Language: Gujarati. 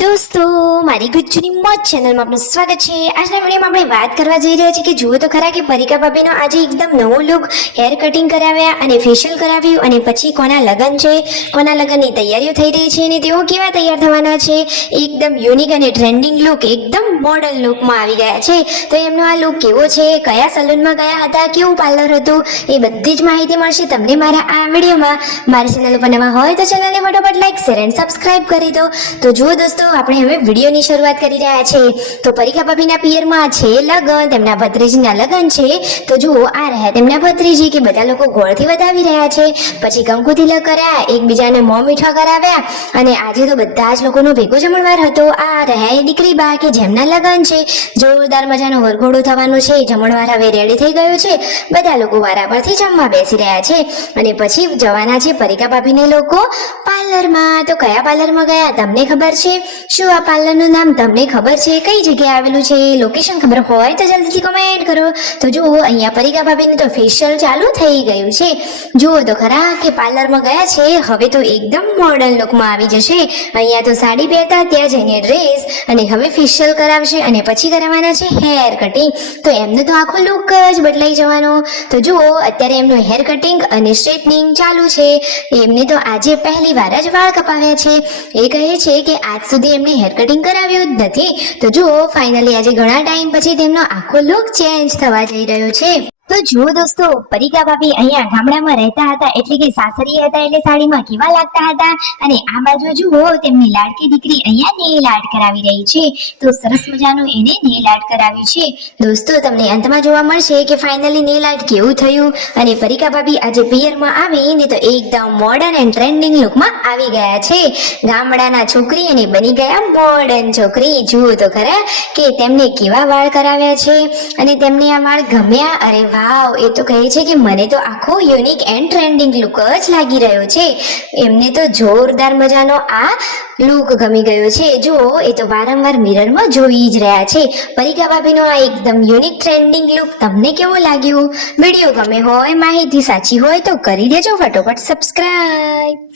દોસ્તો મારી ગુજ્જુની મોજ ચેનલમાં આપનું સ્વાગત છે। આજના વિડીયોમાં આપણે વાત કરવા જઈ રહ્યા છીએ કે જુઓ તો ખરા કે પરિકા ભાભીનો આજે એકદમ નવો લુક, હેર કટિંગ કરાવ્યા અને ફેશિયલ કરાવ્યું અને પછી કોના લગ્ન છે, કોના લગ્નની તૈયારીઓ થઈ રહી છે અને તેઓ કેવા તૈયાર થવાના છે, એકદમ યુનિક અને ટ્રેન્ડિંગ લુક, એકદમ મોડર્ન લુકમાં આવી ગયા છે। તો એમનો આ લુક કેવો છે, કયા સલૂનમાં ગયા હતા, કેવું પાર્લર હતું, એ બધી જ માહિતી મળશે તમને મારા આ વિડીયોમાં। મારી ચેનલ ઉપર નવા હોય તો ચેનલને ફટાફટ લાઈક, શેર અને સબસ્ક્રાઇબ કરી દો। તો જુઓ દોસ્તો, આપણે હવે વિડીયોની શરૂઆત કરી રહ્યા છે। તો પરિકા ભાભીના પિયરમાં છે લગ્ન, તેમના ભત્રીજીના લગ્ન છે। તો જુઓ આ રહ્યા તેમના ભત્રીજી કે બધા લોકો ગોળથી વધાવી રહ્યા છે, પછી કંકુ તિલક કર્યા, એકબીજાને મોં મીઠા કરાવ્યા અને આજે તો બધા જ લોકોનો ભેગો જમણવાર હતો। આ રહ્યા એ દીકરી બા કે જેમના લગ્ન છે, જોરદાર મજાનો વરઘોડો થવાનો છે, જમણવાર હવે રેડી થઈ ગયો છે, બધા લોકો વારા પરથી જમવા બેસી રહ્યા છે અને પછી જવાના છે પરિકા ભાભીને લોકો પાર્લરમાં। તો કયા પાર્લરમાં ગયા તમને ખબર છે? શું આ પાર્લરનું નામ તમને ખબર છે? કઈ જગ્યાએ આવેલું છે? લોકેશન ખબર હોય તો જલ્દીથી કમેન્ટ કરો। તો જુઓ અહીંયા પરિકા ભાભીનું તો ફેશિયલ ચાલુ થઈ ગયું છે। જુઓ તો ખરા કે પાર્લરમાં ગયા છે, હવે તો એકદમ મોડર્ન લુકમાં આવી જશે। અહીંયા તો સાડી પહેરતા, ત્યાં જઈને ડ્રેસ અને હવે ફેશિયલ કરાવશે અને પછી કરાવવાના છે હેર કટિંગ। તો એમનો તો આખો લુક જ બદલાઈ જવાનો। તો જુઓ અત્યારે એમનું હેર કટિંગ અને સ્ટ્રેટનિંગ ચાલુ છે। એમને તો આજે પહેલી વાર જ વાળ કપાવ્યા છે। એ કહે છે કે આજ સુધી એમને હેર કટિંગ કરાવ્યું જ નથી। તો જુઓ ફાઇનલી આજે ઘણા ટાઈમ પછી તેમનો આખો લુક ચેન્જ થવા જઈ રહ્યો છે। તો જુઓ દોસ્તો, પરિકા ભાભી અહીંયા ગામડામાં રહેતા હતા, એટલે કે સાસરીએ હતા, એટલે સાડીમાં કેવા લાગતા હતા અને આ બાજુ જુઓ તેમની લાડકી દીકરી અહીંયા નેલ આર્ટ કરાવી રહી છે। તો સરસ મજાનું એને નેલ આર્ટ કરાવ્યું છે। દોસ્તો તમને અંતમાં જોવા મળશે કે ફાઇનલી નેલ આર્ટ કેવું થયું અને પરિકા ભાભી આજે પિયરમાં આવીને તો એકદમ મોડર્ન એન્ડ ટ્રેન્ડિંગ લુકમાં આવી ગયા છે। ગામડાના છોકરી અને બની ગયા મોડર્ન છોકરી। જુઓ તો ખરા કે તેમને કેવા વાળ કરાવ્યા છે અને તેમને આ વાળ ગમ્યા? અરે વાવ, એ તો કહે છે કે મને તો આખો યુનિક એન્ડ ટ્રેન્ડિંગ લુક જ લાગી રહ્યો છે। એમને તો જોરદાર મજાનો આ લુક ગમી ગયો છે। જુઓ એ તો વારંવાર મિરરમાં જોઈ જ રહ્યા છે। પરિકા ભાભીનો આ એકદમ યુનિક ટ્રેન્ડિંગ લુક તમને કેવો લાગ્યો? વિડીયો ગમે હોય, માહિતી સાચી હોય તો કરી દેજો ફટોફટ સબસ્ક્રાઇબ।